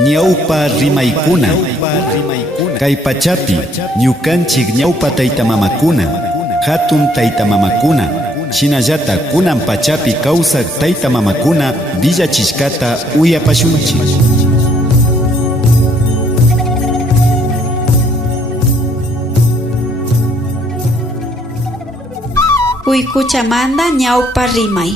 Ñawpa rimaykuna kay pachapi ñukanchik ñawpa taytamamakuna hatun taytamamakuna chinallata kunan pachapi kawsaq taytamamakuna villachishkata uyapashunchik. Uykuchamanta ñawpa rimay.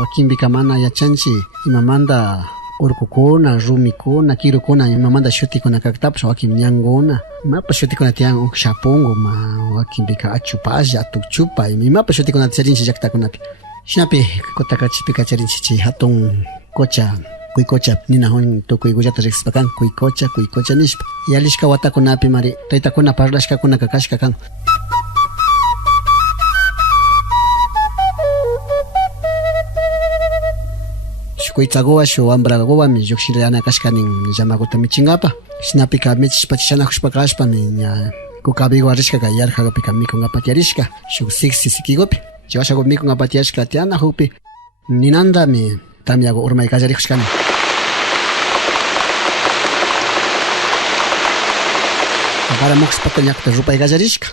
Wakinbika mana yachanchi imamanta urkukuna, rumikuna, kirukuna imamanta shutikuna kaktapas wakin ñankuna imapas shutikuna tiyan ukshapungu ma wakinbika achupalla, atukchupa imapas shutikuna charinchik llaktakunapi. Shinapi kutakachipika charinchik hatun kocha kuykocha ninahun tukuy gullata riqsispa kan kuykocha nishpa yalishka watakunapi mari taytakuna parlashkakuna kakashka kan. Kuytsaguwa shu wambraguwami llukshiryana kashkanin llamakuta michinkapa shinapika michishpa chishanakushpa kashpami ña kukabiwa rishkaka yarhakapika mikunkapak yarishka shuk siksi chiwashaku mikunkapak tiyashka tiana hukpi ninantami tamiaku urmay kallarikushkani. Paramukushpata ñakuta rupay kallarishka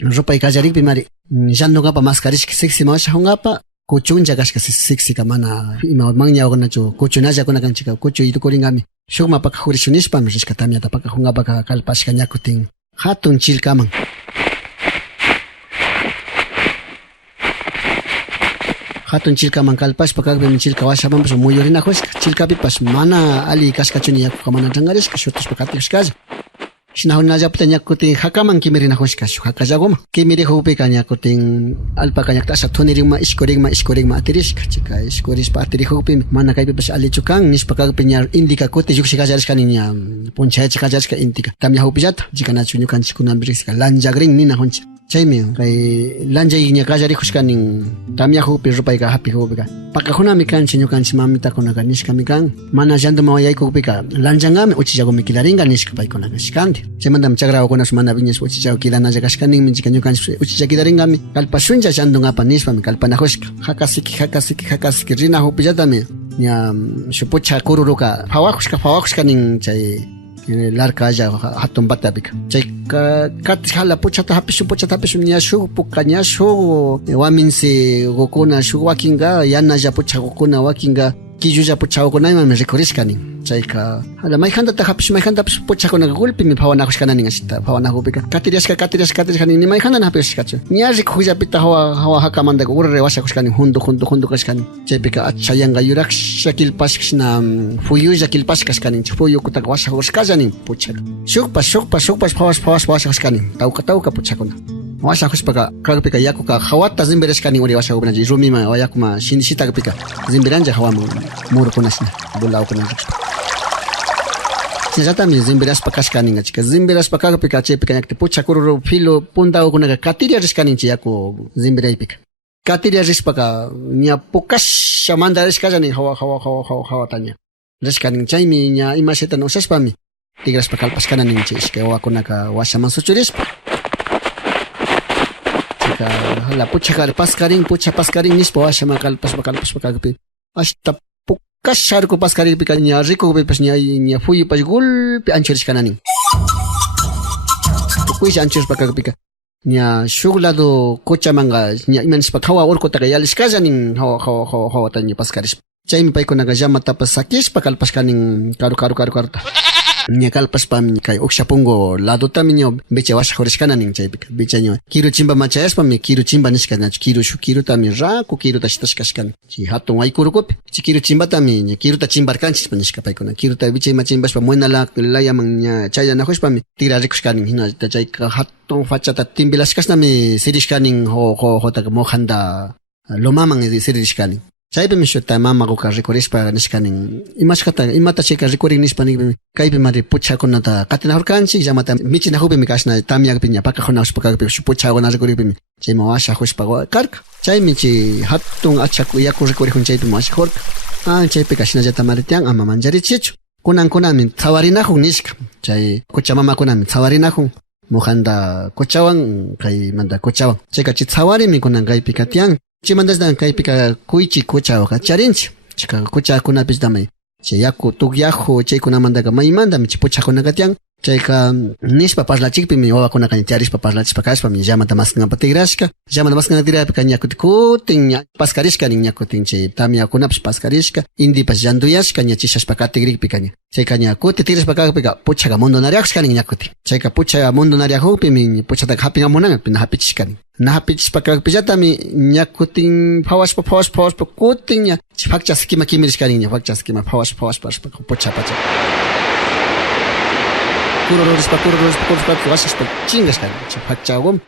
rupay kallarikpi mari llantunkapa maskarishka siksi mawashakungapa kuchuncha kashka siksika mana ima manñawakunachu kuchunallakunaka kanchika kuchu itukuringami shukma pakajurishunishpami rishka tamiata pakajunkapaka kalpashka ñakutin hatun chilkaman. Hatun chilkaman kalpashpa kakpimi chilka washamanpas muyurinajushka chilkapipas mana ali kashkachuni yakuka mana changarishka shutishpa katikushkalla. Shinahunallaputa ñakutin hakaman kimirinajushka shuk hakallaguma kimirihukpika ñakutin alpaka ñakuta asha thunirinma ishkurinma atirishka chika ishkurishpa atirihukpimi mana kaypipas alichu kan nishpa kakpi ña indika kuti lluksi kallarishkani ña punchayachik kallarishka intika tamyahukpillata chikanachu ñukanchikkunapi riqsika lanchagrin ninajunchik. Chaymi kay lanchay ña kallarijushkanin tamyahukpi rupayka hapikukpika pakajunami kanchik ñukanchik mamitakunaka nishkami kan mana llantuma yaykukpika lanchangami uchillakunmi kilarinka nishka paykuna kashkanti chaymantami chakrawukunash mana viñashpa uchillaku kilanalla kashkaninmi chika ñukanchik uchilla kilarinkami kalpashuncha llantunkapa nishpami kalpanajushka hakasiki rinahukpillatami ña shu pucha kururuka fawajushkanin chay larkalla hatun batapika chay katis hala puchata hapishun ña shuk puka ña shuk waminsi gukuna shuk wakinga yanalla puchakukuna wakinga killulla puchakukunaymanmi rikurishkani chayka hala mayjantata hapish mayjantapish puchakunaka gulpimi phawanakushkananin ashita phawanakupika katirishkanin ni mayjantana hapishkachu ña rikujllapita hawa hakamanta urre washakushkanin junto kashkani chaypika acha yanka yuraksha kilpashka shina fuyulla kilpashka kashkanin fuyukutaka washakushkallanin puchaka shukpash phawashkashkanin tawka puchakuna washakushpaka kakpika yakuka hawata zimbirashkanin uri washakupinachi rumima yakuma shitakpika zimbirancha hawaman murukunashina bulawkunachik chinallatami zimbirashpa kashkaninga chika zimbirashpa kakpika chaypika ñakti pucha kururu filo puntawkunaka katiria rishkaninchi yaku zimbiraypika katiria rishpaka ña pukashamanta rishkallanin hawata ña rishkanin chaymi ña imashitana ushashpami tigrashpa kalpashkananinchi ishkay wawakunaka washaman suchurishpa chika hala pucha paskarin nishpa washaman kalpashpa kakpi hasta pukasharku paskaripika ña rikupipas ña fuyupas gulpi anchurishkananin tukuylla anchurishpa kakpika ña shuk lado kuchamanga ña imanishpa hawa urkutaka yalishkallanin hawata ña paskarishpa chaymi paykunaka llamatapas sakishpa kalpashkanin karuta ña kalpashpami kay ukshapungu ladutami ña bicha washajurishkananin chaypika bicha ña kiru chimba machayashpami kiru chimba nishka nachu kirutami raku kiruta shitashkashkani chi hatun waykurukupi chi kiru chimbatami ña kiruta chimbarkanchishpa nishka paykuna kiruta bichayma chimbashpa muina layaman ña chaylanajushpami tirarikushkanin hinata chayka hatun fachata timbilashkashnami sirishkanin hotaka mojanta lomaman siririshkanin chaypimi shuta mamakuka rikurishpa nishkanin imata chayka rikurin nishpa kaypi mari puchakunata katinajurkanchik llamata michinajukpimi kashna tamyakpi ña pakajunajushpa kakpi shu puchakuna rikurikpimi chayma washajushpa karka chaymi chay hatun achaku yaku rikurijun chaypimi washajurka chaypika shinallata mari tiyan ama mancharichichu kunankunami tsawarinajun nishka chay kuchamamakunami tsawarinajun mojanda kochawan kay manda kochawan chayka chi tsawarimi kunan kaypi katiyan chimantasdan kaypi ka kuychi kochawa charinchi chayka kochakunapis damay chay yaku tukyaju chaykunamantaka maymantami chay puchakuna katiyan chayka nishpa parlachikpimi wawakunaka tiarishpa parlachishpa kashpami llamata maskanapa tigrashka llamata maskanapa tigrashpa ñakutin kutin paskarishka nin ñakutin chay tamiakunapish paskarishka indipas llantuyashka ña chishashpa katigrikpi kaña chayka ña kuti tigrashpa kakpika puchaka mundunariakushka nin ñakutin chayka pucha mundunariakukpimi puchataka hapingamunan pina hapichishka nin na hapichishpa kakpillatami ñakutin phawashpa kutin ña fakcha skima kimirishka nin ña fakcha skima phawashpa pucha pacha kururispa washashpa chingashka fakchawum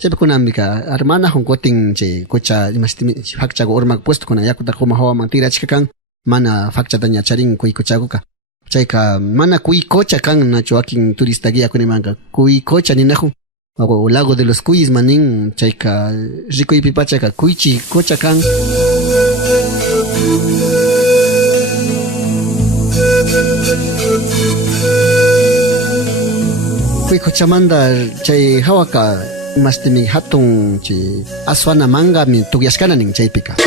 chaypi kunamika hermanajun kutin chay kucha imashitimi fakchaku urmaga puesto kuna yakutaka huma hawaman tirachika kan mana fakchata ña charin kuy kuchakuka chayka mana kuy kocha kan nachu akin turista guía kunimanka kuy kocha ninajun lago de los cuyes manin chayka rikuypi pachaka kuychi kocha kan kuy kochamanda chay hawaka mastimi hatun chay aswana manga mi tugyashkana nin chaypika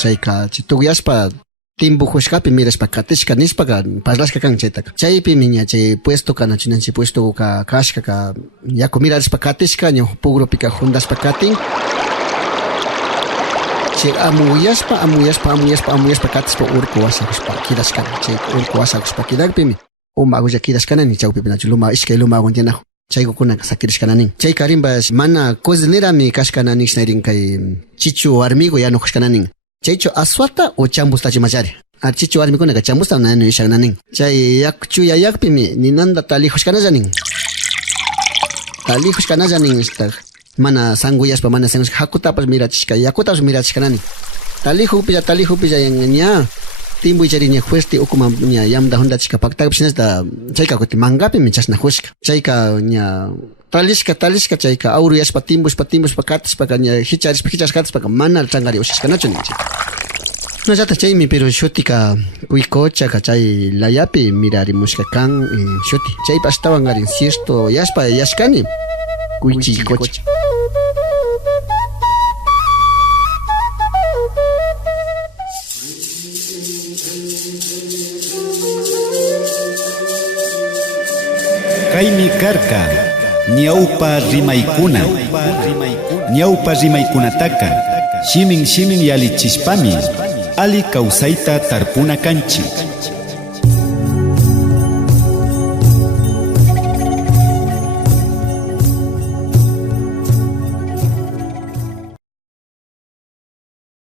chayka chay tugyashpa timbu hushkapi mirashpa katishka nishpaka parlashka kan chaytaka chaypi miña chay puesto kana chinanchi puesto ka kashka ka yaku mirashpa katishka ña pugropika hundashpa katin chay amuyashpa katishpa urku wasakushpa kidashkana chay urku wasakushpa kidakpimi uma agulla kidashkana ni chawpi nachu luma ishkay luma aguntinahu chaykukunaka sakirishkana nin chay karimbash mana cocinirami kashkana nishnayrin kay chichu warmigo yanukushkana nin chaychu aswata o chambustachi machari chichu warmikunaka chambusta nanu ishakna nin chay yakchuya yakpimi ninanda talijushkanalla nin mana sanguyashpa mana sanguyashpa hakutapas mirachishka yakutapas mirachishkanani talihupilla ña timbuy chari ña fuerte ukuma ña yamda hundachishka paktakapish nasta chayka kuti mangapimi chashna hushka chayka ña talishka chayka auruyashpa timbushpa katishpaka ña hichashka katishpaka mana changari ushashkanachu nin chayka nallata chaymi pero shutika kuykochaka chay layapi mirarimushka kan shuti chaypa ashtawan arin siesto yashkani kuychi kocha Kaymi karka ñawpa rimaykunataka shimin yalichishpami ali kawsayta tarpuna kanchik